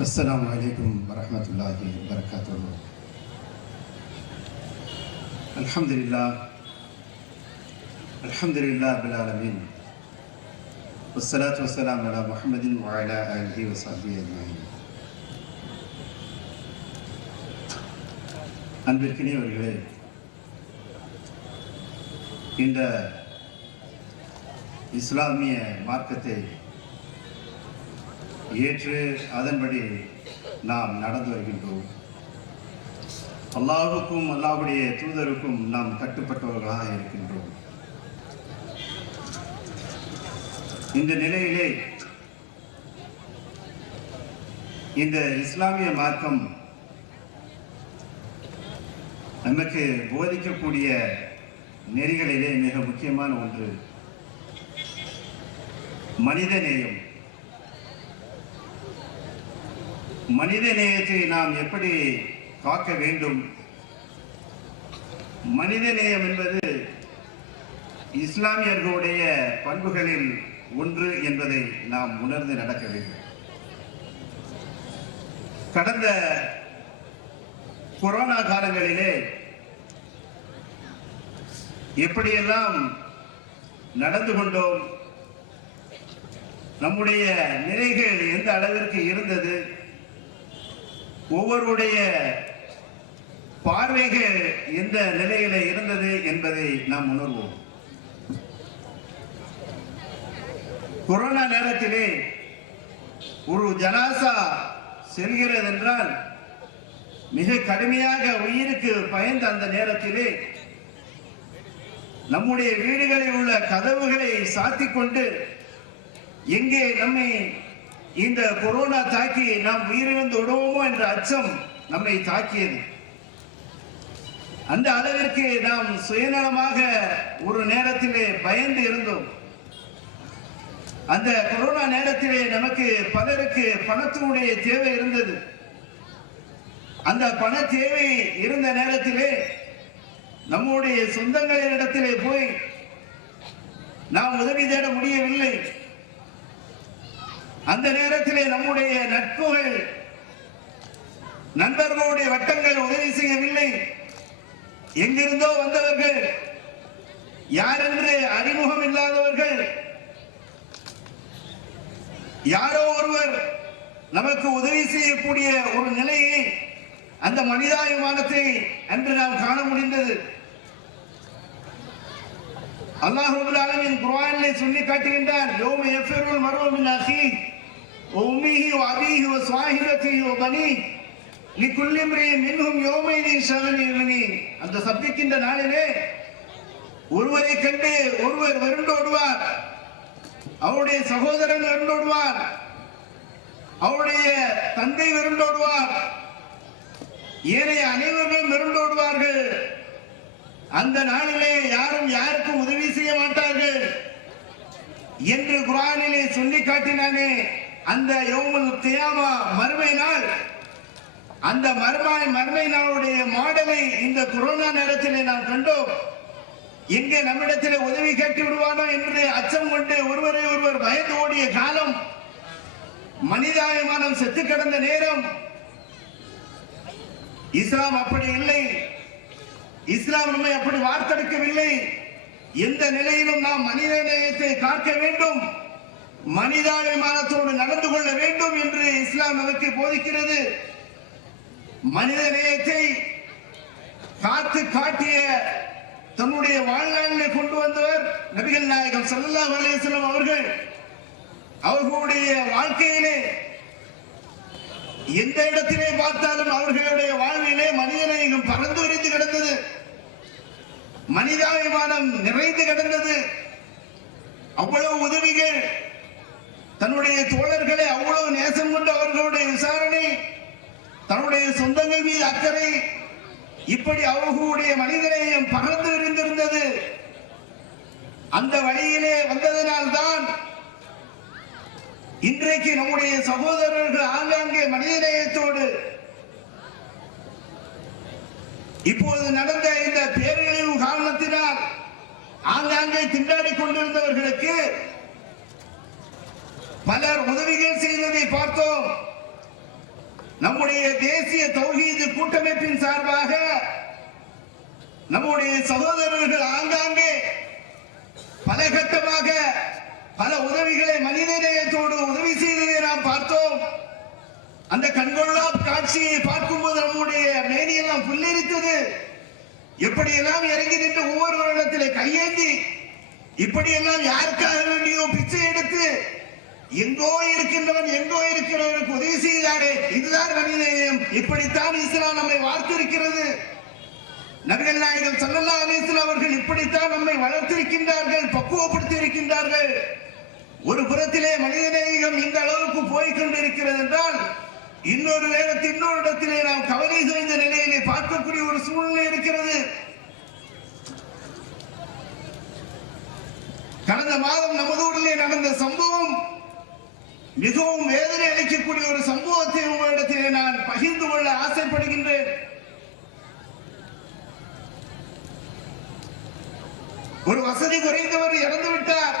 السلام عليكم ورحمة الله وبركاته. الحمد لله بالعالمين والصلاة والسلام على محمد وعلى آله وصحبه أجمعين. அன்பிற்கினியவர்களே, இந்த இஸ்லாமிய மார்க்கத்தை ஏற்று அதன்படி நாம் நடந்து வருகின்றோம். அல்லாஹ்வுக்கும் அல்லாஹ்வுடைய தூதருக்கும் நாம் கட்டுப்பட்டவர்களாக இருக்கின்றோம். இந்த நிலையிலே இந்த இஸ்லாமிய மார்க்கம் நமக்கு போதிக்கக்கூடிய நெறிகளிலே மிக முக்கியமான ஒன்று மனிதநேயம். மனித நேயத்தை நாம் எப்படி காக்க வேண்டும்? மனித நேயம் என்பது இஸ்லாமியர்களுடைய பண்புகளில் ஒன்று என்பதை நாம் உணர்ந்து நடக்க வேண்டும். கடந்த கொரோனா காலங்களிலே எப்படியெல்லாம் நடந்து கொண்டோம், நம்முடைய நிலைகள் எந்த அளவிற்கு இருந்தது, ஒவ்வொருடைய பார்வைகள் எந்த நிலையில இருந்தது என்பதை நாம் உணர்வோம். கொரோனா நேரத்திலே ஒரு ஜனாசா செல்கிறது என்றால் மிக கடுமையாக உயிருக்கு பயந்த அந்த நேரத்திலே நம்முடைய வீடுகளில் உள்ள கதவுகளை சாத்திக் கொண்டு எங்கே நம்மை இந்த கொரோனா தாக்கி நாம் உயிரிழந்து விடுவோமோ என்ற அச்சம் நம்மை தாக்கியது. அந்த அளவிற்கு நாம் சுயநலமாக ஒரு நேரத்திலே பயந்து இருந்தோம். அந்த கொரோனா நேரத்திலே நமக்கு பலருக்கு பணத்தினுடைய தேவை இருந்தது. அந்த பண தேவை இருந்த நேரத்திலே நம்முடைய சொந்தங்களிடத்திலே போய் நாம் உதவி தேட முடியவில்லை. அந்த நேரத்திலே நம்முடைய நட்புகள், நண்பர்களுடைய வட்டங்கள் உதவி செய்யவில்லை. எங்கிருந்தோ வந்தவர்கள், யாரென்று அறிமுகம் இல்லாதவர்கள், யாரோ ஒருவர் நமக்கு உதவி செய்யக்கூடிய ஒரு நிலையை, அந்த மனிதாபிமானத்தை அன்று நாம் காண முடிந்தது. அல்லாஹ் ரப்பல் ஆலமீன் குர்ஆனிலே சொல்லி காட்டுகின்றான், யௌம யஃபிருல் மர்உ மின் அஹீஹி வ உம்மிஹி வ அபீஹி வ ஸாஹிபத்திஹி வ பனீஹி லிகுல்லி இம்ரிஇன் மின்ஹும் யௌமைதின் ஷஅனுன் யுக்னீஹி. அந்த சப்திக்கின்ற நாளிலே ஒருவரை கண்டு ஒருவர் விருண்டோடுவார், அவருடைய சகோதரன் விருண்டோடுவார், அவருடைய தந்தை விருண்டோடுவார், ஏனைய அனைவரும் விருண்டோடுவார்கள். அந்த நாளிலே யாரும் யாருக்கும் உதவி செய்ய மாட்டார்கள் என்று குர்ஆனிலே சொல்லி காட்டினானே. அந்த யௌமுல் கியாமா, மறுமை நாள், அந்த மறுமை நாளுடைய மாடலை இந்த கொரோனா நேரத்திலே நாம் கண்டோம். எங்கே நம்மிடத்திலே உதவி கேட்டு விடுவானோ என்று அச்சம் கொண்டு ஒருவரை ஒருவர் பயந்து ஓடிய காலம், மனிதாபிமானம் செத்து கிடந்த நேரம். இஸ்லாம் அப்படி இல்லை. இஸ்லாம் நம்மை அப்படி வார்த்தெடுக்கவில்லை. எந்த நிலையிலும் நாம் மனித நேயத்தை காக்க வேண்டும், மனிதாபிமானத்தோடு நடந்து கொள்ள வேண்டும் என்று இஸ்லாம் நமக்கு போதிக்கிறது. மனித நேயத்தை காத்து காட்டிய தன்னுடைய வாழ்நாளிலே கொண்டு வந்தவர் நபிகள் நாயகம் ஸல்லல்லாஹு அலைஹி வஸல்லம் அவர்கள். அவர்களுடைய வாழ்க்கையிலே எந்த இடத்திலே பார்த்தாலும் அவர்களுடைய வாழ்விலே மனிதநேயம் பறந்து விரிந்து கிடந்தது, மனிதாபிமானம் நிறைந்து கிடந்தது. அவ்வளவு உதவிகள், தன்னுடைய தோழர்களை அவ்வளவு நேசம் கொண்டு அவர்களுடைய விசாரணை, தன்னுடைய சொந்தங்கள் மீது அக்கறை, இப்படி அவர்களுடைய மனிதநேயம் பறந்து விரிந்திருந்தது. அந்த வழியிலே வந்ததனால்தான் இன்றைக்கு நம்முடைய சகோதரர்கள் ஆங்காங்கே மனிதநேயத்தோடு இப்போது நடந்த இந்த பேரழிவு காரணத்தினால் ஆங்காங்கே திண்டாடி கொண்டிருந்தவர்களுக்கு பலர் உதவிகள் செய்ததை பார்த்தோம். நம்முடைய தேசிய தௌஹீது கூட்டமைப்பின் சார்பாக நம்முடைய சகோதரர்கள் ஆங்காங்கே பல கட்டமாக பல உதவிகளை மனிதநேயத்தோடு உதவி செய்ததை நாம் பார்த்தோம். அந்த கண்கொள்ளா காட்சியை பார்க்கும்போது நம்முடைய மேனியெல்லாம் புல்லரித்தது. எப்படியெல்லாம் இறங்கி நின்று ஒவ்வொருவரிடத்திலே கையேந்தி இப்படியெல்லாம் யாருக்காக வேண்டியோ பிச்சை எடுத்து எங்கோ இருக்கின்றவன் எங்கோ இருக்கிறவனுக்கு உதவி செய்தாரே, இதுதான் மனிதநேயம். இப்படித்தான் இஸ்லாம் நம்மை வார்த்திருக்கிறது. நபிகள் நாயகம் ஸல்லல்லாஹு அலைஹி வஸல்லம் அவர்கள் இப்படித்தான் நம்மை வளர்த்திருக்கின்றார்கள், பக்குவப்படுத்தி இருக்கின்றார்கள். ஒரு புறத்திலே மனிதநேயம் இந்த அளவுக்கு போய் கொண்டிருக்கிறது என்றால் இன்னொரு நேரத்தில் இன்னொரு இடத்திலே நாம் கவலை செய்த நிலையிலே பார்க்கக்கூடிய ஒரு சூழ்நிலை இருக்கிறது. கடந்த மாதம் நமது ஊரிலே நடந்த சம்பவம் மிகவும் வேதனை அளிக்கக்கூடிய ஒரு சம்பவத்தை உங்களிடத்திலே நான் பகிர்ந்து கொள்ள ஆசைப்படுகின்றேன். ஒரு வசதி குறைந்தவர் இறந்து விட்டார்.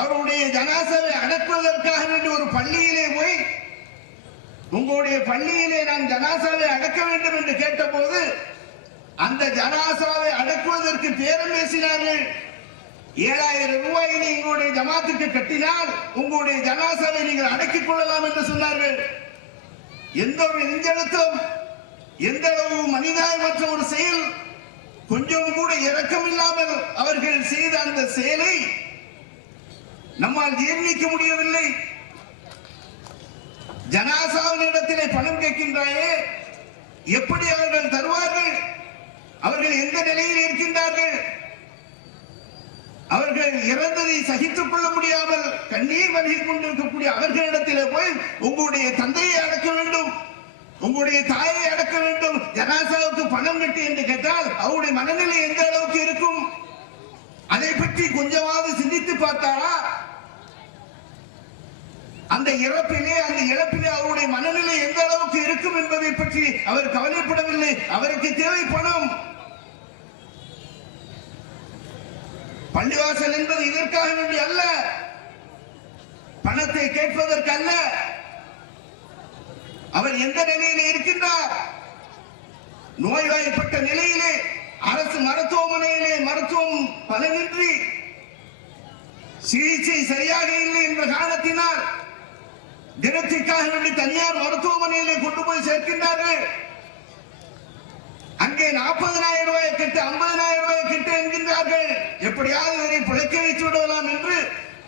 அவருடைய ஜனாசாவை அடக்குவதற்காக வேண்டி ஒரு பள்ளியிலே போய், உங்களுடைய பள்ளியிலே நான் ஜனாசாவை அடக்க வேண்டும் என்று கேட்டபோது அந்த ஜனாசாவை அடக்குவதற்கு பேரம் பேசினார்கள். 7000 ரூபாயினை எங்களுடைய ஜமாத்துக்கு கட்டினால் உங்களுடைய ஜனாசாவை நீங்கள் அடக்கிக் கொள்ளலாம் என்று சொன்னார்கள். எந்த ஒரு நெஞ்செழுத்தம், எந்த அளவு மனிதாயமற்ற ஒரு செயல், கொஞ்சம் கூட இரக்கம் இல்லாமல் அவர்கள் செய்த அந்த செயலை நம்மால் ஜீர்ணிக்க முடியவில்லை. ஜனாசாவின் இடத்திலே பணம் கேட்கின்றாயே, எப்படி அவர்கள் தருவார்கள்? அவர்கள் எந்த நிலையில் இருக்கின்றார்கள்? அவர்கள் இறந்ததை சகித்துக் கொள்ள முடியாமல் கண்ணீர் மல்கிக் கொண்டிருக்கக்கூடிய அவர்களிடத்திலே போய் உங்களுடைய தந்தையை அடக்க வேண்டும், உங்களுடைய தாயை அடக்க வேண்டும், ஜனாசாவுக்கு பணம் கட்டி என்று கேட்டால் அவருடைய மனநிலை எந்த அளவுக்கு இருக்கும்? அதை பற்றி கொஞ்சமாவது சிந்தித்து பார்த்தாரா? அந்த இறப்பிலே அவருடைய மனநிலை எந்த அளவுக்கு இருக்கும் என்பதை பற்றி அவர் கவலைப்படவில்லை. அவருக்கு தேவை பணம். பள்ளிவாசல் என்பது இதற்காக வேண்டி அல்ல, பணத்தை கேட்பதற்கு அல்ல. அவர் எந்த நிலையிலே இருக்கின்றார்? நோய்வாய்ப்பட்ட நிலையிலே அரசு மருத்துவமனையிலே மருத்துவம் பலனின்றி சிகிச்சை சரியாக இல்லை என்ற காரணத்தினால் தினத்திற்காக வேண்டி தனியார் மருத்துவமனையிலே கொண்டு போய் சேர்க்கின்றார்கள். அங்கே 40,000 ரூபாய் கட்டு, 50,000 ரூபாய் கட்டு என்கின்றார்கள். எப்படியாவது இவரை பிழைக்க வைத்து விடலாம் என்று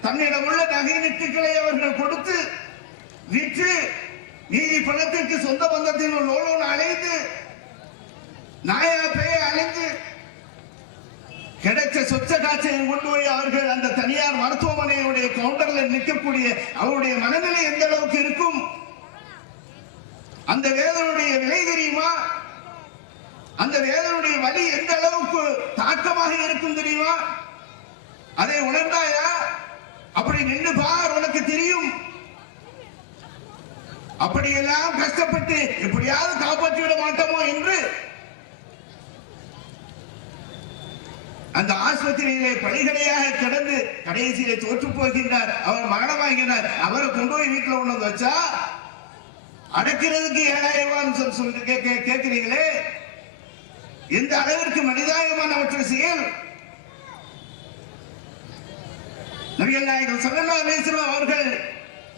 தன்னிடம் உள்ள நகை நட்டுக்களை அவர்கள் கொடுத்து விற்று நீதி பணத்திற்கு சொந்த பந்தத்தின் லோலோன் அலைந்து நாயா பேய அலைந்து கிடைச்ச சொச்ச காட்சியை கொண்டு போய் அவர்கள் அந்த தனியார் மருத்துவமனையுடைய கவுண்டர்ல நிற்கக்கூடிய அவருடைய மனநிலை எந்த அளவுக்கு இருக்கும்? அந்த வேதனுடைய விலை தெரியுமா? அந்த வேதனுடைய வலி எந்த அளவுக்கு தாக்கமாக இருக்கும் தெரியுமா? அதை உணர்ந்தாயா? அப்படி நின்று பார், உனக்கு தெரியும். அப்படியெல்லாம் கஷ்டப்பட்டு எப்படியாவது காப்பாற்றிவிட மாட்டோமோ என்று அந்த ஆஸ்பத்திரியிலே பலிகளையாக கிடந்து கடைசியிலே தோற்று போகின்றார். அவர் மரணமாகினார். அவரை கொண்டு போய் வீட்டில் கொண்டு வந்து வச்சா அடக்கிறதுக்கு 7,000 ரூபாய் கேட்கிறீங்களே, எந்த அளவிற்கு மனிதாயமானவற்றை செயல்! நபிகள் நாயகம் ஸல்லல்லாஹு அலைஹி வஸல்லம் அவர்கள்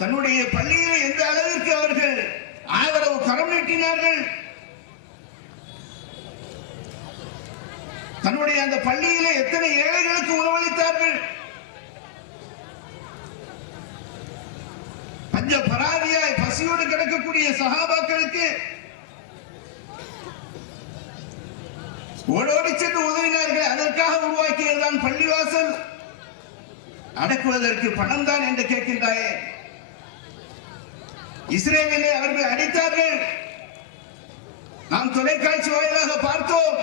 தன்னுடைய பள்ளியிலே எந்த அளவிற்கு அவர்கள் ஆதரவு கரம் நீட்டினார்கள். தன்னுடைய அந்த பள்ளியிலே எத்தனை ஏழைகளுக்கு உணவளித்தார்கள். பஞ்ச பராதியாய் பசியோடு கிடக்கக்கூடிய சஹாபாக்களுக்கு ஓடோடி சென்று உதவினார்கள். அதற்காக உருவாக்கியதுதான் பள்ளிவாசல். அடக்குவதற்கு பணம் தான் என்று கேட்கின்றாயே. இஸ்ரேலிலே அவர்கள் அடித்தார்கள். நாம் தொலைக்காட்சி வாயிலாக பார்த்தோம்.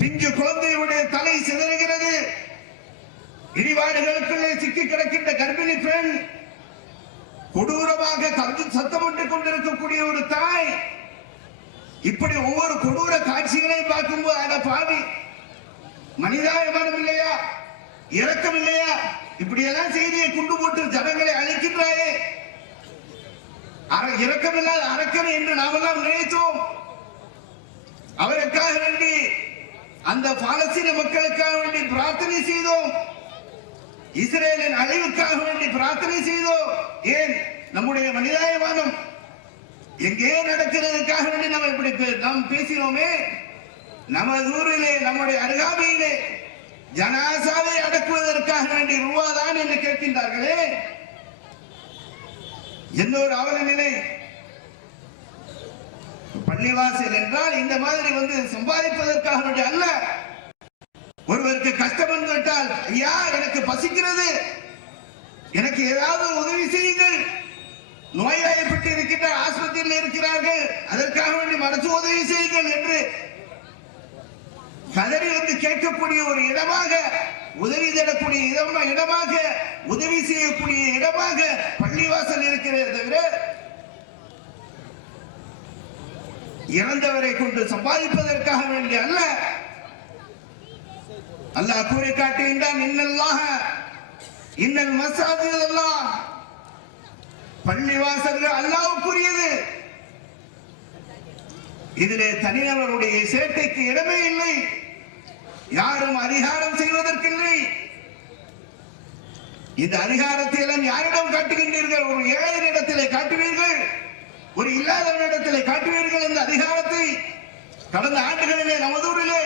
பிஞ்சு குழந்தையுடைய தலை சிதறுகிறது. இடிபாடுகளுக்குள்ளே சிக்கி கிடக்கின்ற கர்ப்பிணி பெண், கொடூரமாக சத்தமிட்டுக் கொண்டிருக்கக்கூடிய ஒரு தாய். இப்படி ஒவ்வொரு கொடூர காட்சிகளையும் பார்க்கும்போது அட பாவி, மனிதாபிமானம் இல்லையா? இரக்கம் இல்லையா? இப்படியெல்லாம் செய்தியை குண்டு போட்டு ஜனங்களை அழிக்கின்றாயே. இரக்கமில்லாத அரக்கன் என்று நாமெல்லாம் நினைத்தோம். அவருக்காக வேண்டி அந்த பாலஸ்தீன மக்களுக்காக வேண்டி பிரார்த்தனை செய்தோம். இஸ்ரேலின் அழிவுக்காக வேண்டி பிரார்த்தனை செய்தோம். ஏன் நம்முடைய மனிதாயவாதம் எங்கே நடக்கிறதுக்காக வேண்டி நம்ம இப்படி நாம் பேசினோமே. நமது ஊரிலே நம்முடைய அருகாமையிலே ஜனாசாவை அடக்குவதற்காக வேண்டி ரூபாதான் என்று கேட்கின்றார்களே. எந்த ஒரு அவல நிலை. பள்ளிவாசல் என்றால் இந்த மாதிரி சம்பாதிப்பதற்காக வேண்டிய அல்ல. ஒருவருக்கு கஷ்டம் என்று கேட்டால், ஐயா எனக்கு பசிக்கிறது, எனக்கு ஏதாவது உதவி செய்யுங்கள், நோய்வாய்ப்பட்டு இருக்கின்ற ஆஸ்பத்திரியில் இருக்கிறார்கள், அதற்காக வேண்டி மருத்துவ உதவி செய்யுங்கள் என்று கதறி கேட்கக்கூடிய ஒரு இடமாக, உதவி தரக்கூடிய இடமாக, உதவி செய்யக்கூடிய இடமாக பள்ளிவாசல் இருக்கிறது தவிர இறந்தவரை கொண்டு சம்பாதிப்பதற்காக வேண்டிய அல்ல. அல்லாஹ் கூறி காட்டுகின்றான், இன்னல் மசாஜித் அல்லாஹ், பள்ளிவாசல்கள் அல்லாஹ்வுக்குரியது. இதிலே தனிநபருடைய சேட்டைக்கு இடமே இல்லை. யாரும் அதிகாரம் செய்வதற்கில்லை. இந்த அதிகாரத்தை எல்லாம் யாரிடம் காட்டுகின்றீர்கள்? ஒரு ஏழையின் இடத்திலே காட்டுவீர்கள், ஒரு இல்லாதவனிடத்திலே காட்டுவீர்கள். இந்த அதிகாரத்தை கடந்த ஆண்டுகளிலே நமது ஊரிலே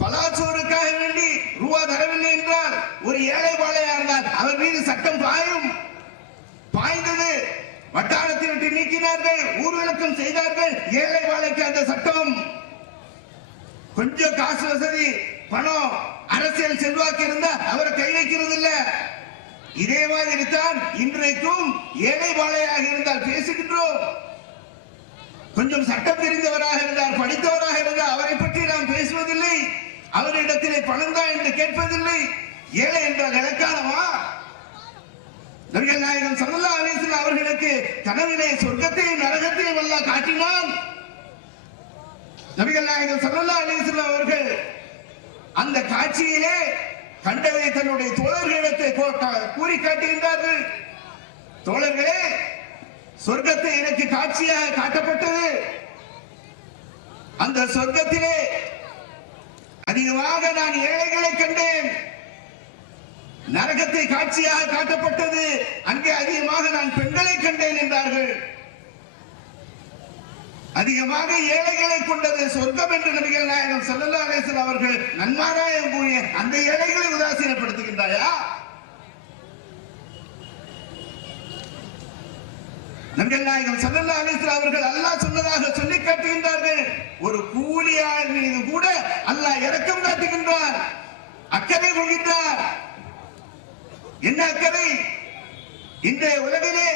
பலாச்சோருக்காக வேண்டி ரூபா தரவில்லை என்றால் ஒரு ஏழை பாளையா இருந்தால் அவர் மீது சட்டம் பாய்ந்தது. வட்டாரத்தை விட்டு நீக்கினார்கள், ஊர்வலக்கம் செய்தார்கள். ஏழை வாழைக்கு அந்த சட்டம் கொஞ்சம் காசு வசதி, பணம், அரசியல் செல்வாக்கு இருந்தா அவரை கை வைக்கிறது இல்ல. இதே மாதிரி தான் இன்றைக்கும் ஏழை வாழையாக இருந்தால் பேசுகின்றோம். கொஞ்சம் சட்டம் தெரிந்தவராக இருந்தார், படித்தவராக இருந்தால் அவரை பற்றி நாம் பேசுவதில்லை. அவரிடத்திலே பணம் தான் என்று கேட்பதில்லை. ஏழை என்றால் இலக்கானமா? நபிகள் நாயகம் ஸல்லல்லாஹு அலைஹி வஸல்லம் அவர்களுக்கு கனவிலே சொர்க்கத்தையும் நரகத்தையும் அல்லாஹ் காட்டினான். நபிகள் நாயகம் ஸல்லல்லாஹு அலைஹி வஸல்லம் அவர்கள் அந்த காட்சியிலே கண்டதை தன்னுடைய தோழர்களிடத்தை கூறி காட்டுகின்றார்கள். தோழர்களே, சொர்க்கத்தை எனக்கு காட்சியாக காட்டப்பட்டது. அந்த சொர்க்கத்திலே அதிகமாக நான் ஏழைகளை கண்டேன். நரகத்தை காட்சியாக காட்டப்பட்டது, அங்கே அதிகமாக நான் பெண்களை கண்டேன் என்றார்கள். அதிகமாக ஏழைகளை கொண்டது சொர்க்கம் என்று நபிகள் நாயகம் ஸல்லல்லாஹு அலைஹி வஸல்லம் அவர்கள் நன்மாராயம் கூறிய அந்த ஏழைகளை உதாசீனப்படுத்துகின்றாயா? நபிகள் நாயகம் ஸல்லல்லாஹு அலைஹி வஸல்லம் அவர்கள் அல்லாஹ் சொன்னதாக சொல்லி காட்டுகின்றார்கள். ஒரு கூலியார் மீது கூட அல்லாஹ் இரக்கம் காட்டுகின்றார், அக்கறை கொள்கின்றார். என்ன அக்கறை? இன்றைய உலகிலே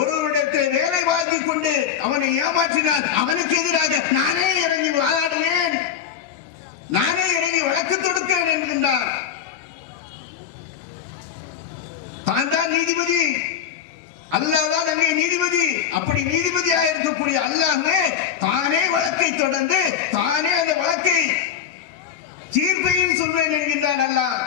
ஒருவரிடத்தில் வேலை வாங்கி கொண்டு அவனை ஏமாற்றினால் அவனுக்கு எதிராக நானே இறங்கி வாதாடுவேன், நானே இறங்கி வழக்கு தொடுக்கிறேன் என்கின்றார். தான் தான் நீதிபதி, அல்லாஹ் தான் அங்கே நீதிபதி. அப்படி நீதிபதியாக இருக்கக்கூடிய அல்லாஹ்வே தானே வழக்கை தொடர்ந்து தானே அந்த வழக்கை தீர்ப்பையும் சொல்வேன் என்கின்றான் அல்லாஹ்.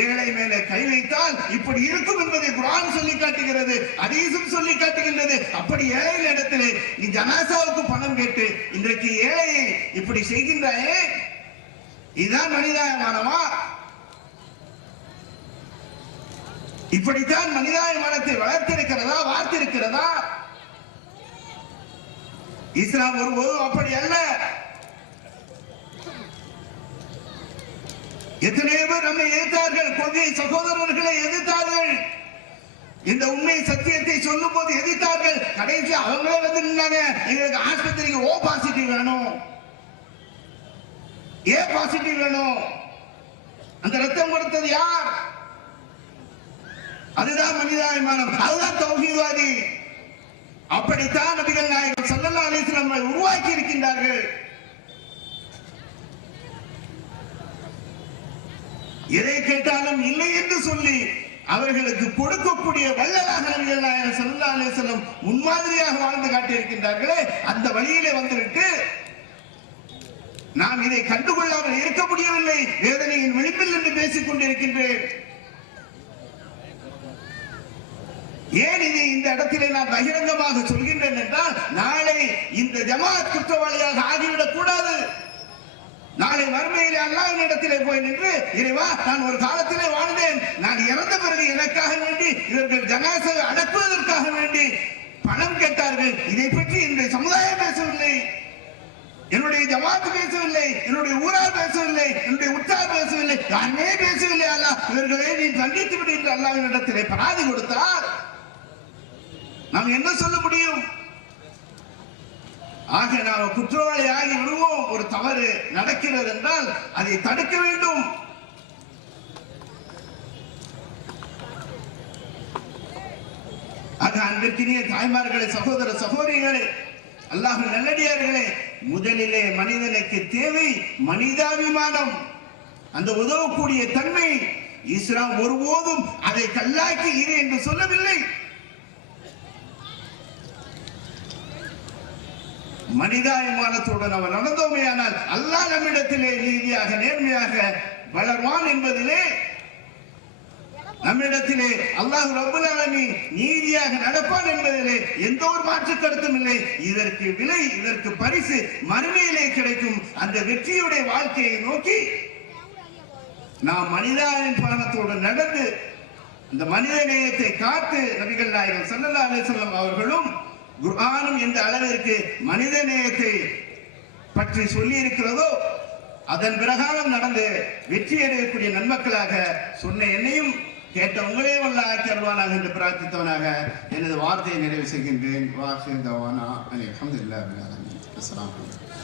ஏழை மேலே கை வைத்தால் இப்படி இருக்கும் என்பதை குர்ஆன் சொல்லி காட்டுகிறது, ஹதீஸும் சொல்லி காட்டுகின்றது. அப்படி ஏழை இடத்திலே நீ ஜனாசாவுக்கு பணம் கேட்டு இன்றைக்கு ஏழையை இப்படி செய்கின்றாயே, இதுதான் மனிதாயமானமா? இப்படித்தான் மனிதாயமானத்தை வளர்த்திருக்கிறதா, வார்த்திருக்கிறதா? இஸ்லாம் ஒருபோதும் அப்படி அல்ல. எத்தனையோ பேர் நம்மை எதிர்த்தார்கள், கொள்கை சகோதரர்களை எதிர்த்தார்கள், இந்த உண்மை சத்தியத்தை சொல்லும் போது எதிர்த்தார்கள். கடைசி அவங்களே நின்னாங்க, எங்களுக்கு ஆஸ்பத்திரிக்கு ஓ பாசிட்டிவ் வேணும், ஏ பாசிட்டிவ் வேணும். அந்த ரத்தம் கொடுத்தது யார்? அதுதான் மனிதாபிமானம், அதுதான் தௌஹீத்வாதி. அப்படித்தான் நபிகள் நாயகம் ஸல்லல்லாஹு அலைஹி வஸல்லம் உருவாக்கி இருக்கின்றார்கள். எதை கேட்டாலும் இல்லை என்று சொல்லி அவர்களுக்கு கொடுக்கக்கூடிய வள்ளலாக நபிகள் நாயகம் ஸல்லல்லாஹு அலைஹி வஸல்லம் முன்மாதிரியாக வாழ்ந்து காட்டியிருக்கின்றார்களே, அந்த வழியிலே வந்துவிட்டு நான் இதை கண்டுகொள்ளாமல் இருக்க முடியவில்லை, வேதனையின் விளிம்பில் என்று பேசிக் கொண்டிருக்கின்றேன். ஏன் இது இந்த இடத்திலே நான் பகிரங்கமாக சொல்கின்றேன் என்றால், நாளை இந்த ஜமாத் குற்றவாளியாக ஆகிவிடக் கூடாது. நாளை மறுமையிலே அல்லாஹ்வின் இடத்திலே போய் நின்று, இறைவா நான் ஒரு காலத்திலே வாழ்ந்தேன், நான் இறந்த பிறகு எனக்காக வேண்டி இவர்கள் ஜனாசாவை அடக்குவதற்காக வேண்டி பணம் கேட்டார்கள், இதை பற்றி என்னுடைய சமுதாயம் பேசவில்லை, என்னுடைய ஜமாத் பேசவில்லை, என்னுடைய ஊரார் பேசவில்லை, என்னுடைய உற்றார் பேசவில்லை, யாருமே பேசவில்லை. அல்லாஹ் இவர்களை நீ தண்டித்து விடு என்று அல்லாஹ்வின் இடத்திலே பராதி கொடுத்தால் நாம் என்ன சொல்ல முடியும்? ஆக நாம் குற்றவாளி ஆகி விடுவோம். ஒரு தவறு நடக்கிறது என்றால் அதை தடுக்க வேண்டும். ஆக அன்பிற்கினிய தாய்மார்களே, சகோதர சகோதரிகளே, அல்லாஹ்வின் நல்லடியார்களே, முதலிலே மனிதனுக்கு தேவை மனிதாபிமானம், அந்த உதவக்கூடிய தன்மை. இஸ்லாம் ஒருபோதும் அதை கல்லாக்கி இரு என்று சொல்லவில்லை. மனிதாபிமானத்துடன் அவன் நடந்தோமையானால் அல்லாஹ் நம்மிடத்திலே நீதியாக நேர்மையாக வளர்வான் என்பதிலே, நம்மிடத்திலே அல்லாஹ் ரப்பல் ஆலமீன் நீதியாக நடப்பான் என்பதிலே எந்த ஒரு மாற்று கருத்தும் இல்லை. இதற்கு விலை, இதற்கு பரிசு மறுமையிலே கிடைக்கும். அந்த வெற்றியுடைய வாழ்க்கையை நோக்கி நாம் மனிதாபிமானத்தோடு நடந்து அந்த மனித நேயத்தை காத்து, நபிகள் நாயகம் ஸல்லல்லாஹு அலைஹி வஸல்லம் அவர்களும் குர்ஆனும் எந்த அளவிற்கு மனித நேயத்தை பற்றி சொல்லி இருக்கிறதோ அதன் பிரகாரம் நடந்து வெற்றி அடையக்கூடிய நன்மக்களாக சொன்ன என்னையும் கேட்ட உங்களையும் அல்லாஹ் ஆக்கி அருள்வானாக என்று பிரார்த்தித்தவனாக எனது வார்த்தையை நிறைவு செய்கின்றேன். வாஹிர் தவானா அல்ஹம்துலில்லாஹி ரப்பில் ஆலமீன். அஸ்ஸலாமு அலைக்கும்.